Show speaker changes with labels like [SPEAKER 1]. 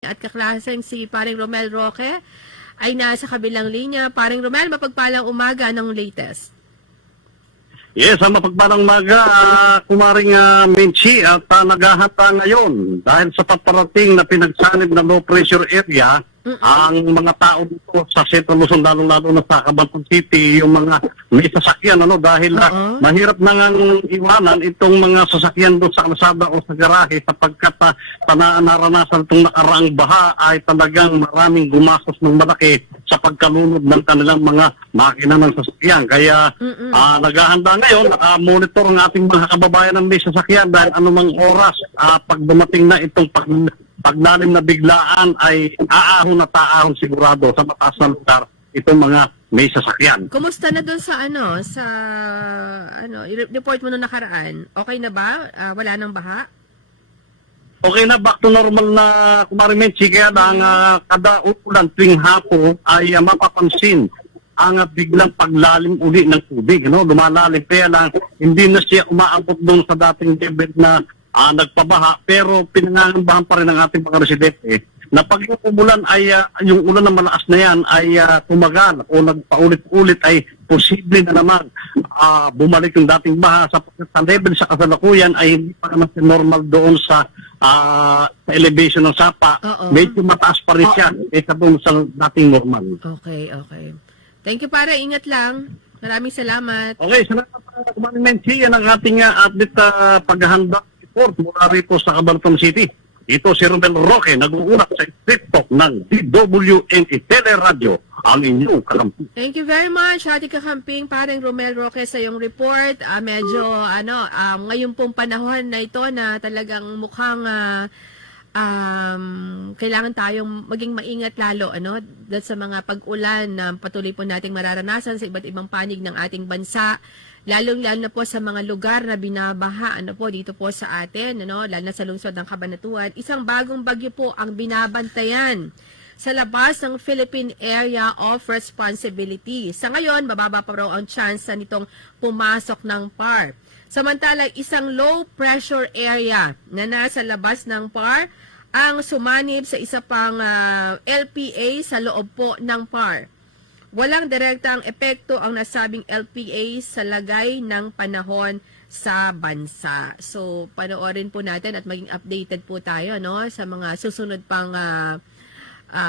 [SPEAKER 1] at kaklaseng si paring Romel Roque ay nasa kabilang linya. Paring Romel, mapagpalang umaga ng latest.
[SPEAKER 2] Yes, ang mapagpalang maga, uh, kumaring uh, Minchi at uh, naghahata ngayon dahil sa paparating na pinagsanib na low pressure area, ang mga tao dito sa Central Luzon, lalo-lalo na sa Cabanton City, yung mga may sasakyan, ano, dahil uh,
[SPEAKER 1] Oo.
[SPEAKER 2] mahirap na ngang iwanan itong mga sasakyan doon sa kalsada o sa garahe sapagkat uh, panaan naranasan itong nakaraang baha ay talagang maraming gumastos ng malaki sa pagkalunod ng kanilang mga makina ng sasakyan. Kaya. Ah, naghahanda ngayon, naka-monitor ang ating mga kababayan ng may sasakyan dahil anumang oras ah, pag dumating na itong pag, paglalim na biglaan ay aahon na taahon sigurado sa mataas na lugar itong mga may sasakyan.
[SPEAKER 1] Kumusta na doon sa ano, sa ano, report mo nung nakaraan? Okay na ba? Ah, wala nang baha?
[SPEAKER 2] Okay na, back to normal na kumarimensi kaya lang ah, kada ulan tuwing hapon ay ah, mapapansin ang ah, biglang paglalim uli ng tubig. No? Lumalalim kaya lang hindi na siya umaabot doon sa dating level na ah, nagpabaha pero pinangangambahan pa rin ng ating mga residente na pag yung umulan ay ah, yung ulan na malakas na yan ay ah, tumagal o nagpaulit-ulit ay posible na naman ah, bumalik yung dating baha sapagkat sa level sa kasalukuyan ay hindi pa naman siya normal doon sa ah, sa elevation ng sapa.
[SPEAKER 1] Oo.
[SPEAKER 2] Medyo mataas pa rin siya kaysa doon sa dating normal.
[SPEAKER 1] Okay, okay. Thank you para, ingat lang. Maraming salamat.
[SPEAKER 2] Okay, salamat po Kumain Menchi. Yan ang ating uh, update uh, paghahanda report mula rito sa Cabanatuan City. Ito si Romel Roque, nag-uunak sa Talk ng DWNE Teleradio, ang inyong kakampi.
[SPEAKER 1] Thank you very much, Ate Kakamping, parang Romel Roque sa iyong report. Ah, medyo, ano, um, ngayon pong panahon na ito na talagang mukhang ah, um, kailangan tayong maging maingat lalo, ano, dahil sa mga pag-ulan na patuloy po nating mararanasan sa iba't ibang panig ng ating bansa. Lalong-lalo na po sa mga lugar na binabaha, ano po, dito po sa atin, ano, lalo na sa lungsod ng Cabanatuan. Isang bagong bagyo po ang binabantayan sa labas ng Philippine Area of Responsibility. Sa ngayon, mababa pa raw ang chance nitong pumasok ng PAR. Samantala, isang low pressure area na nasa labas ng PAR ang sumanib sa isa pang ah, LPA sa loob po ng PAR. Walang direktang epekto ang nasabing LPA sa lagay ng panahon sa bansa. So, panoorin po natin at maging updated po tayo no sa mga susunod pang ah, ah,